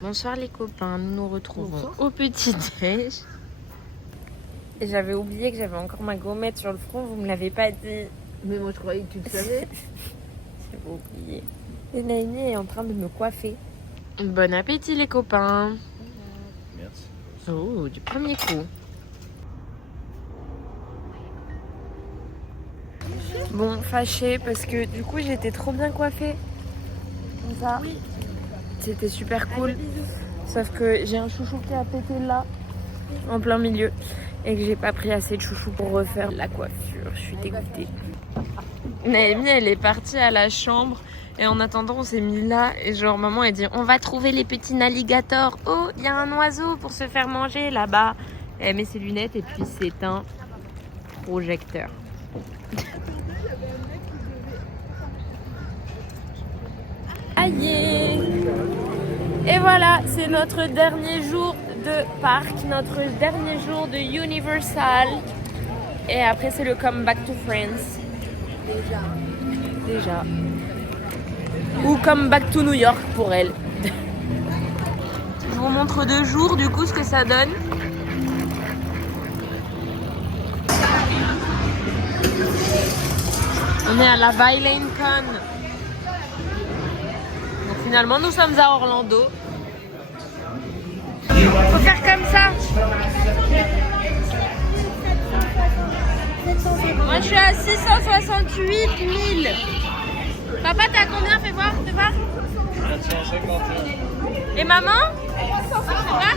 Bonsoir les copains, nous nous retrouvons au petit-déj. Et j'avais oublié que j'avais encore ma gommette sur le front, vous me l'avez pas dit. Mais moi je croyais que tu le savais. J'avais oublié. Et Naomi est en train de me coiffer. Bon appétit les copains. Merci. Oh, du premier coup. Bon, fâchée parce que du coup j'étais trop bien coiffée. Comme ça. Oui. C'était super cool. Sauf que j'ai un chouchou qui a pété là, en plein milieu. Et que j'ai pas pris assez de chouchou pour refaire la coiffure. Je suis dégoûtée. Naomi, elle est partie à la chambre. Et en attendant, on s'est mis là. Et genre, maman, elle dit, on va trouver les petits alligators. Oh, il y a un oiseau pour se faire manger là-bas. Elle met ses lunettes et puis c'est un projecteur. Aïe! Et voilà, c'est notre dernier jour de parc, notre dernier jour de Universal. Et après, c'est le come back to France. Déjà. Ou come back to New York pour elle. Je vous montre 2 jours, du coup, ce que ça donne. On est à la Violent Con. Donc finalement, nous sommes à Orlando. Faut faire comme ça. Moi, je suis à 668 000. Papa, t'as combien? Fais voir, fais voir. 451. Et maman? Fais voir.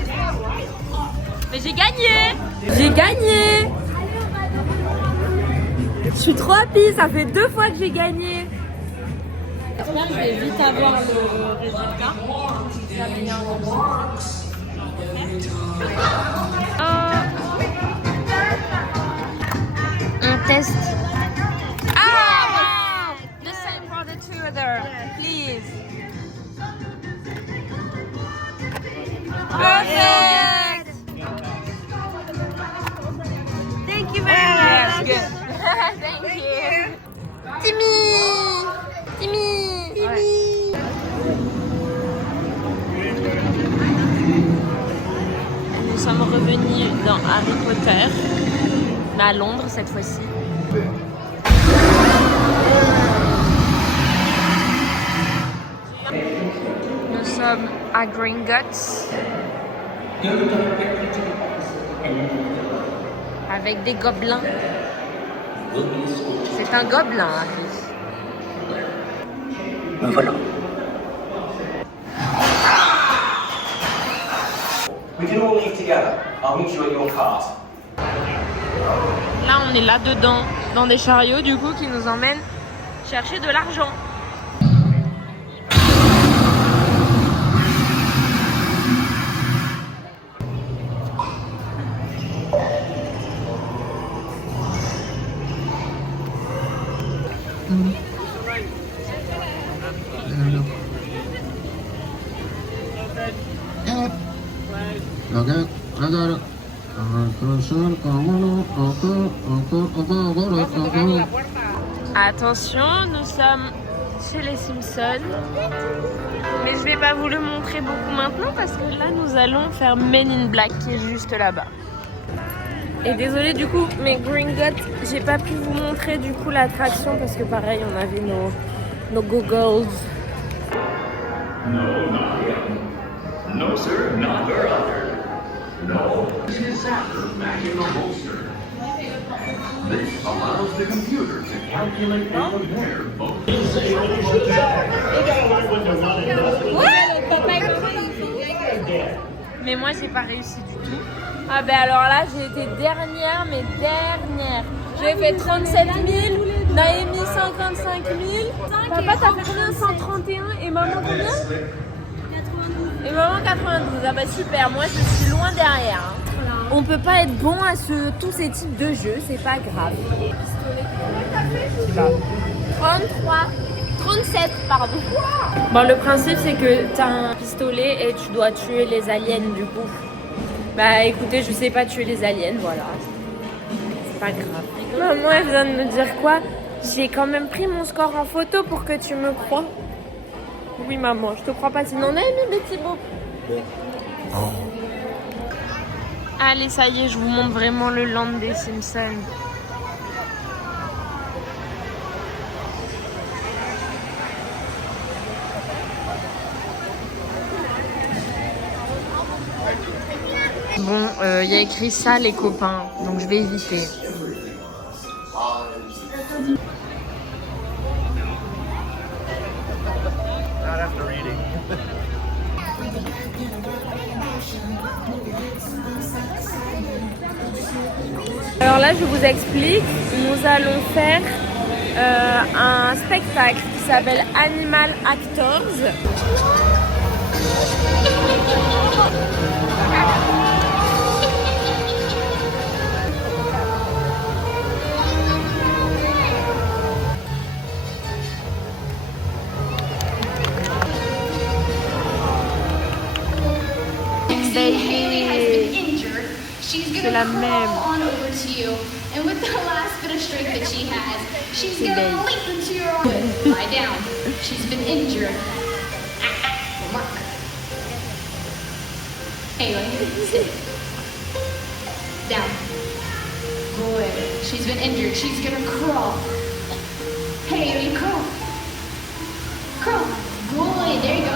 Mais j'ai gagné. J'ai gagné. Je suis trop happy. Ça fait 2 fois que j'ai gagné. J'espère que je vais vite avoir le résultat. On teste. Ah! The same for the two other, please. Perfect. Thank you very much. Yes, good. Thank you. Timmy. Timmy. Timmy. Nous sommes revenus dans Harry Potter, mais à Londres cette fois-ci. Nous sommes à Gringotts avec des gobelins. C'est un gobelin, Harry. Me voilà. We can all leave together. I'll meet you at your cars. Là, on est là-dedans, dans des chariots, du coup, qui nous emmènent chercher de l'argent. Attention, nous sommes chez les Simpsons. Mais je vais pas vous le montrer beaucoup maintenant parce que là nous allons faire Men in Black qui est juste là-bas. Et désolé du coup, mais Gringotts, j'ai pas pu vous montrer du coup l'attraction parce que pareil on avait nos goggles. No, not yet. No, sir, not her other. No. This is after back in the holster. This allows the computer to calculate and compare both. Mais moi j'ai pas réussi du tout. Ah ben alors là j'ai été dernière, mais dernière. J'ai fait 37 000, Naomi 55 000. Papa t'as fait combien? 131 et maman combien? 92. Et maman 92. Ah bah super, moi je suis loin derrière. On peut pas être bon à tous ces types de jeux, c'est pas grave. 33. 37, pardon. Bon, le principe c'est que t'as un pistolet et tu dois tuer les aliens du coup. Bah écoutez, je sais pas tuer les aliens, voilà. C'est pas grave. Maman, elle vient de me dire quoi? J'ai quand même pris mon score en photo pour que tu me crois. Oui maman, je te crois pas sinon. Naomi, mais Thibaut, Allez, ça y est, je vous montre vraiment le land des Simpsons. Bon, y a écrit ça, les copains, donc je vais éviter. Alors là, je vous explique, nous allons faire un spectacle qui s'appelle Animal Actors. She's gonna crawl on over to you, and with the last bit of strength that she has, she's gonna leap into your arms. Lie down. She's been injured. Mark. Haley, sit. Down. Good. She's been injured. She's gonna crawl. Haley, crawl. Crawl. Good. There you go.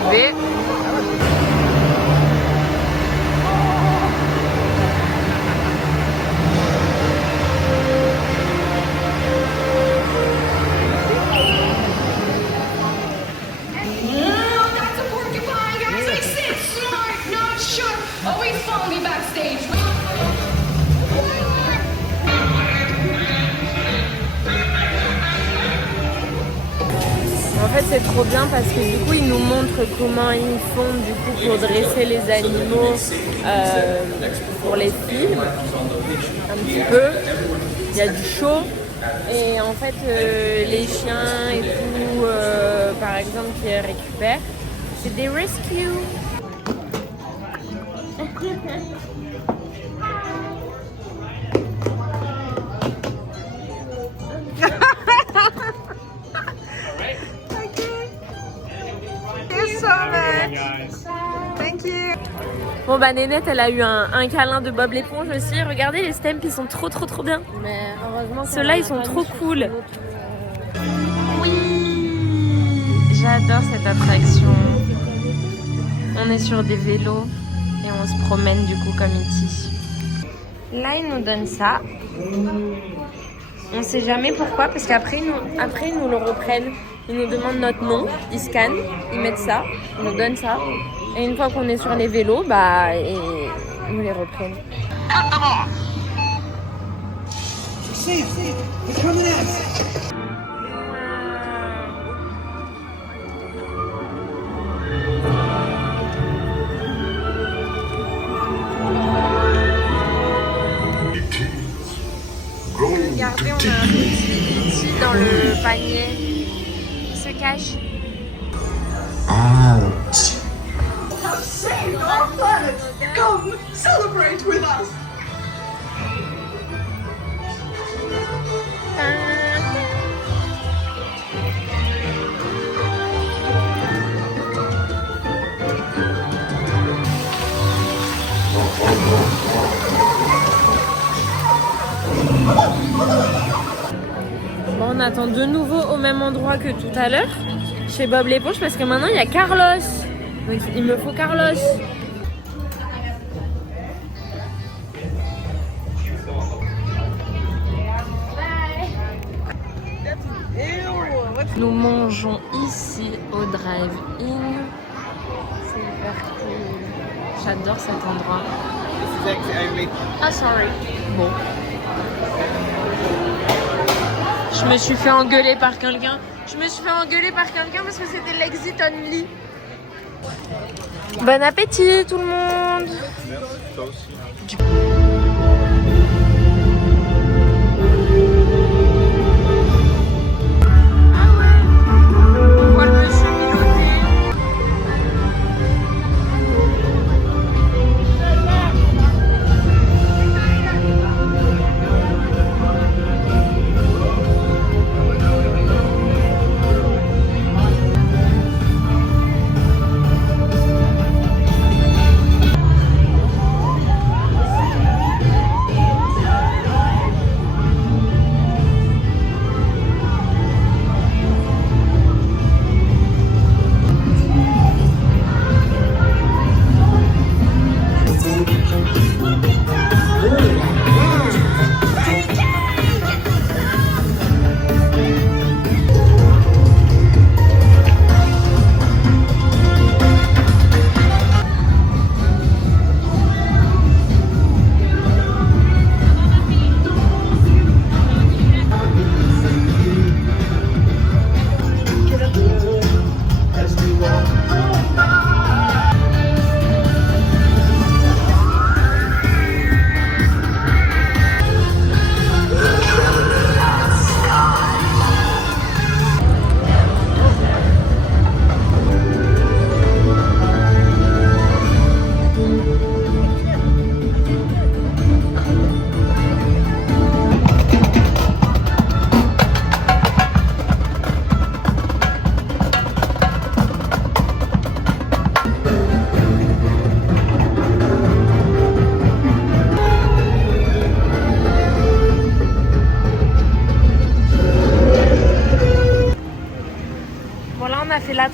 Bébé. En fait, c'est trop bien parce que du coup, ils nous montrent comment ils font du coup pour dresser les animaux pour les films. Un petit peu. Il y a du show. Et en fait, les chiens et tout, par exemple, qui récupèrent, c'est des rescues. Bon bah Nénette elle a eu un câlin de Bob l'éponge aussi. Regardez les stems, ils sont trop bien. Mais heureusement ceux-là ils sont trop cool. Oui, j'adore cette attraction. On est sur des vélos et on se promène du coup comme ici. Là ils nous donnent ça. On sait jamais pourquoi parce qu'après ils nous le reprennent. Ils nous demandent notre nom, ils scannent, ils mettent ça, ils nous donnent ça. Et une fois qu'on est sur les vélos, bah, ils nous les reprennent. Regardez, on a un petit dans le panier. Il se cache. Save our planet! Come, celebrate with us! Bon, on attend de nouveau au même endroit que tout à l'heure, chez Bob l'éponge, parce que maintenant il y a Carlos. Donc il me faut Carlos. Nous mangeons ici au drive-in. C'est hyper cool. J'adore cet endroit. Ah, sorry. Bon. Je me suis fait engueuler par quelqu'un. Parce que c'était l'exit only. Bon appétit tout le monde. Merci, toi aussi. On voit le monsieur piloter.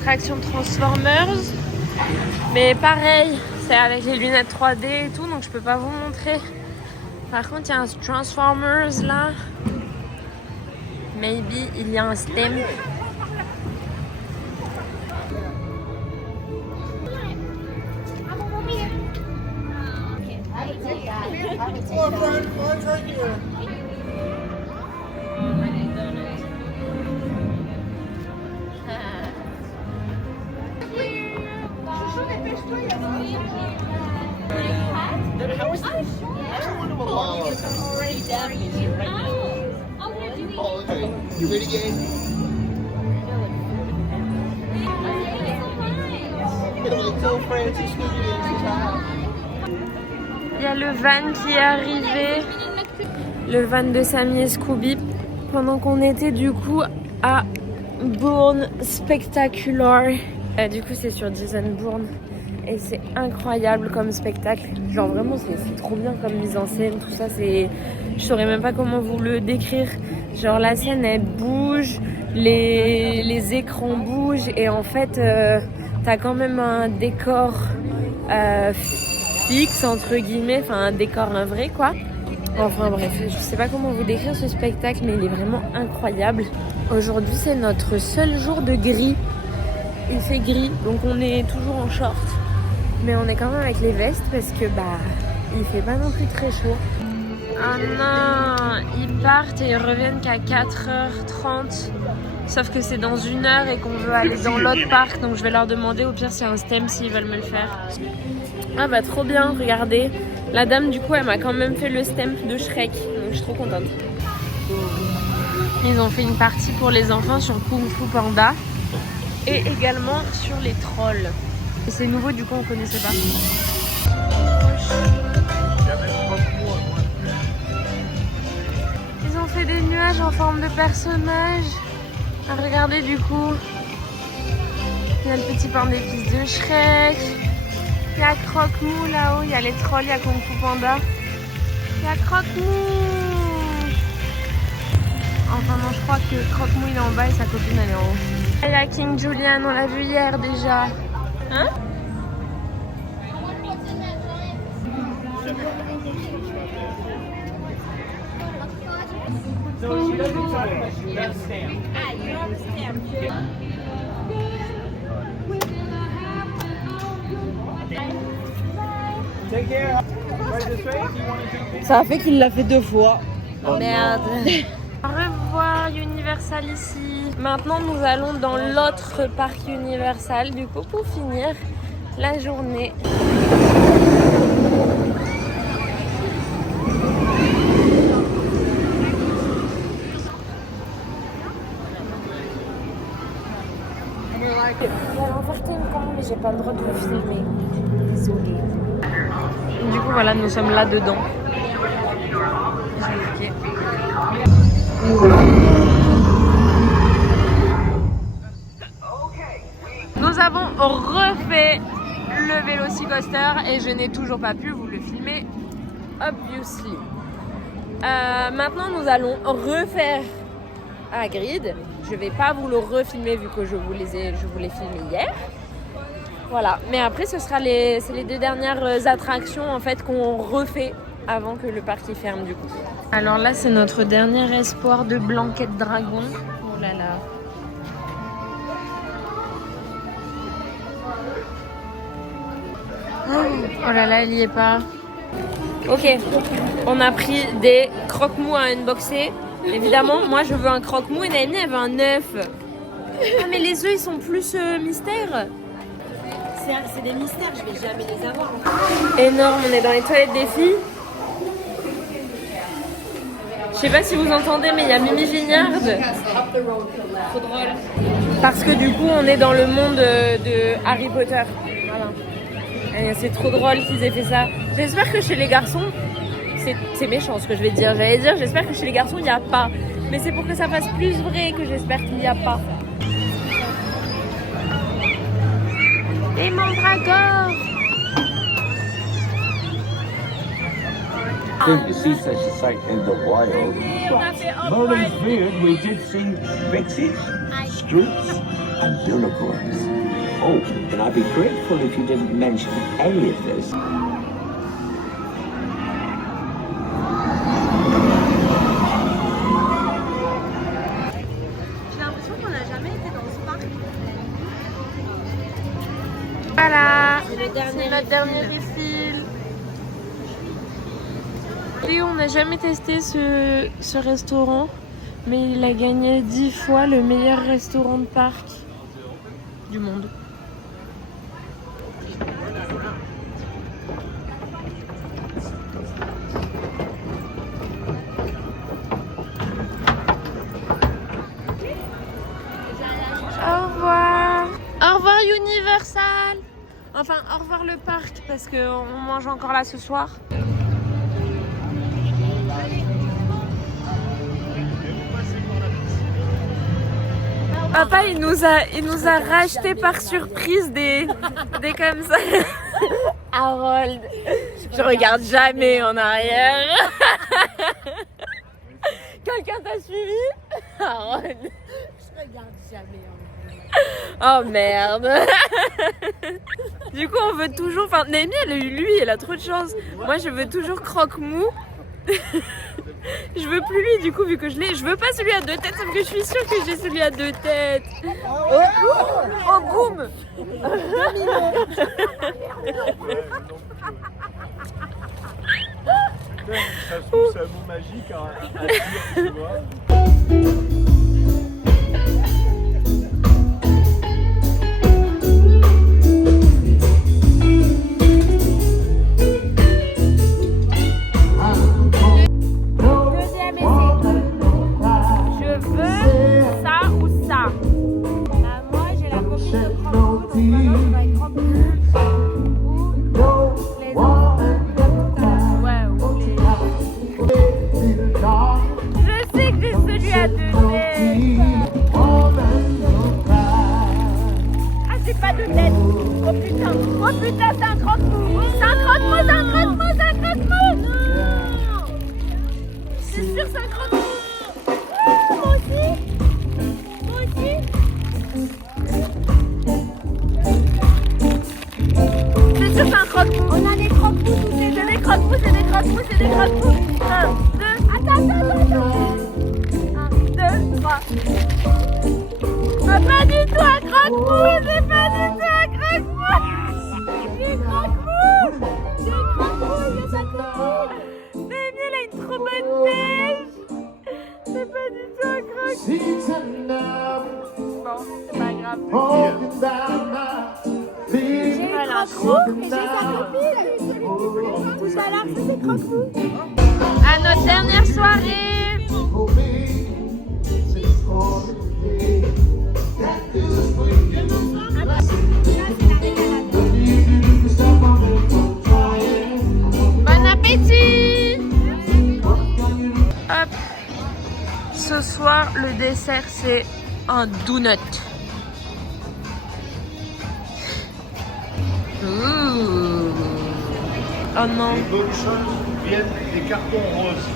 l'attraction Transformers. Mais pareil, c'est avec les lunettes 3D et tout, donc je peux pas vous montrer. Par contre, il y a un Transformers là. Maybe il y a un stem. You ready, gang? Il y a le van qui est arrivé, le van de Samy et Scooby, pendant qu'on était du coup à Bourne Spectacular. Du coup c'est sur Jason Bourne et c'est incroyable comme spectacle. Genre vraiment c'est trop bien comme mise en scène, tout ça c'est... Je saurais même pas comment vous le décrire. Genre la scène elle bouge, les écrans bougent et en fait t'as quand même un décor fixe entre guillemets, enfin un décor un vrai quoi. Enfin bref, je sais pas comment vous décrire ce spectacle mais il est vraiment incroyable. Aujourd'hui c'est notre seul jour de gris. Il fait gris donc on est toujours en short. Mais on est quand même avec les vestes parce que bah il fait pas non plus très chaud. Oh non, ils partent et ils reviennent qu'à 4h30. Sauf que c'est dans 1 heure et qu'on veut aller dans l'autre parc. Donc je vais leur demander au pire s'il y a un stem s'ils veulent me le faire. Ah bah trop bien, regardez. La dame du coup elle m'a quand même fait le stem de Shrek. Donc je suis trop contente. Ils ont fait une partie pour les enfants sur Kung Fu Panda. Et également sur les trolls. Et c'est nouveau du coup on connaissait pas. Ils ont fait des nuages en forme de personnages. Ah, regardez du coup. Il y a le petit pain d'épices de Shrek. Il y a Croque-Mou là-haut. Il y a les trolls, il y a Kung Fu Panda. Il y a Croque-Mou. Enfin non, je crois que Croque-Mou il est en bas et sa copine elle est en haut. Il y a King Julian, on l'a vu hier déjà. Hein? Ça a fait qu'il l'a fait 2 fois. Oh merde. Au revoir Universal ici. Maintenant nous allons dans l'autre parc Universal du coup pour finir la journée. Mais j'ai pas le droit de vous filmer. Désolée. Du coup voilà, nous sommes là dedans. Okay. Nous avons refait le Velocicoaster et je n'ai toujours pas pu vous le filmer, obviously. Maintenant nous allons refaire Hagrid. Je vais pas vous le refilmer vu que je vous l'ai filmé hier. Voilà, mais après c'est les 2 dernières attractions en fait qu'on refait avant que le parc y ferme du coup. Alors là c'est notre dernier espoir de Blanquette Dragon. Oh là là. Oh là là, elle y est pas. Ok, on a pris des croque-mous à unboxer. Évidemment, moi je veux un croque-mou et Naomi elle veut un œuf. Ah mais les œufs ils sont plus mystères. C'est des mystères, je vais jamais les avoir. Énorme, on est dans les toilettes des filles. Je sais pas si vous entendez mais il y a Mimi Gignard. Trop drôle. Parce que du coup on est dans le monde de Harry Potter. Voilà. Et c'est trop drôle qu'ils aient fait ça. J'espère que chez les garçons, c'est méchant ce que je vais dire. J'allais dire j'espère que chez les garçons il n'y a pas. Mais c'est pour que ça fasse plus vrai que j'espère qu'il n'y a pas. Et mon dragon! To see such a sight in the wild. Merlin's beard, we did see Pixies, Scoots, and unicorns. Oh, and I'd be grateful if you didn't mention any of this. J'ai l'impression qu'on n'a jamais été dans ce parc. Voilà, C'est c'est notre dernier refill. Léo, on n'a jamais testé ce restaurant, mais il a gagné 10 fois le meilleur restaurant de parc du monde. Au revoir. Au revoir Universal. Enfin, au revoir le parc parce qu'on mange encore là ce soir. Papa, il nous a racheté par surprise des comme ça. Harold, je regarde jamais en arrière. Quelqu'un t'a suivi? Harold. Je regarde jamais en Oh merde. Du coup on veut toujours, enfin Naomi elle a eu lui, elle a trop de chance. Moi je veux toujours croque-mou. Je veux plus lui du coup vu que je l'ai. Je veux pas celui à 2 têtes sauf que je suis sûre que j'ai celui à 2 têtes. Oh boum. C'est un mot magique à dire, tu vois. Deuxième essai. Je veux ça ou ça. Bah, moi, j'ai la copine de croque-mou, donc maintenant, je vais être croque-mou. Ou les autres. Ouais, ou les... Je sais que j'ai celui à 2 têtes. Ah c'est pas 2 têtes. Oh putain, c'est un croque-mou. C'est un croque-mou, c'est un croque-mou, c'est un croque-mou. Non. C'est sûr c'est un croque-mou. Moi aussi. Moi aussi. C'est sûr c'est un croque-mou. On a des croque-mous tous les deux. C'est des croque-mous, c'est des croque-mous, c'est des croque-mous. 1, 2, attends. 1, 2, 3. C'est pas du tout un croque-mou, c'est pas du tout un croque-mou. J'ai croque-mou. J'ai croque-mou, j'ai pas de croque-mou. Naomi, elle a une trop bonne pêche. C'est pas du tout un croque-mou. Bon, c'est pas grave. J'ai eu croque-mou, mais j'ai sa copine. Tout à l'heure, c'était croque-mou. À notre dernière soirée. Bon appétit. Hop. Ce soir, le dessert, c'est un donut. Ouh. Oh non. Les bonnes choses viennent des cartons roses.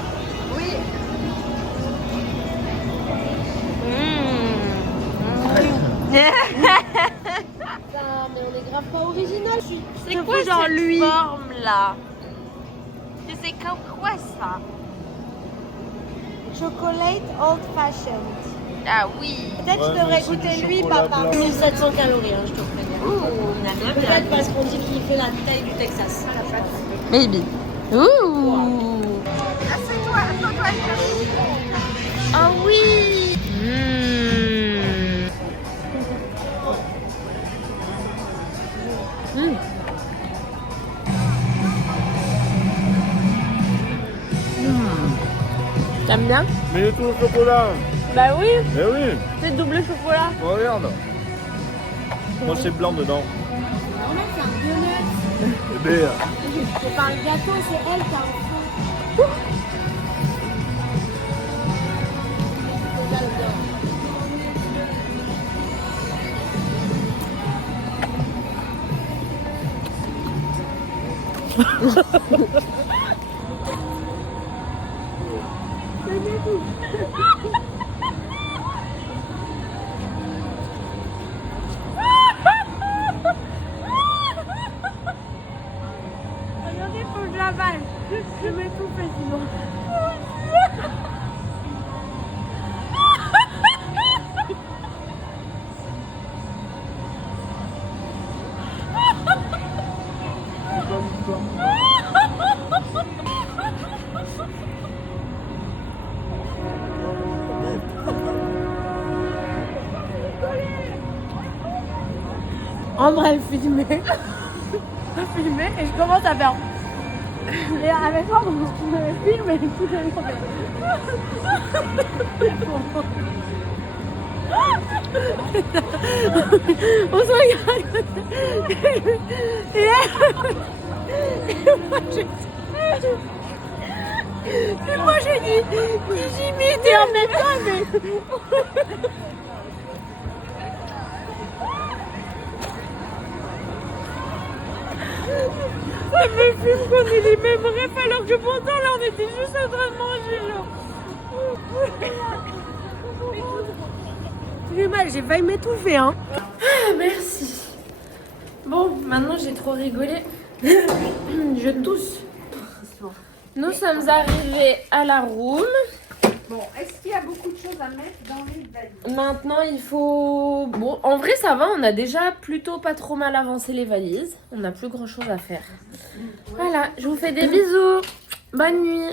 Putain, mais on est grave pas original. C'est quoi genre lui forme là? C'est comme quoi ça? Chocolate old fashioned. Ah oui. Peut-être Ouais, je devrais mais c'est goûter du lui, chocolat papa. blanc. 1700 calories, hein, je te préviens. Ouh, on a bien Peut-être parce qu'on dit qu'il fait la taille du Texas. Maybe. Ouh. Oh oui. T'aimes bien? Mais tout le chocolat. Bah oui, Mais oui, c'est double chocolat. regarde. Moi c'est blanc dedans. Normal, c'est un donut. Eh bien, C'est pas un gâteau, c'est elle qui a un fond. chambre, elle filmait. Elle filmait et je commence à faire. Et avec moi, on me filme et tout le monde. On se regarde. Et moi j'ai dit j'imite et en même temps mais. Ça me fume qu'on ait les mêmes rêves alors que pourtant là on était juste en train de manger genre. J'ai mal, j'ai failli m'étouffer hein. Ah, merci. Bon, maintenant j'ai trop rigolé. Je tousse. Nous sommes arrivés à la room. Bon, est-ce qu'il y a beaucoup de choses à mettre dans les valises? Maintenant, il faut... Bon, en vrai, ça va. On a déjà plutôt pas trop mal avancé les valises. On n'a plus grand-chose à faire. Voilà, je vous fais des bisous. Bonne nuit.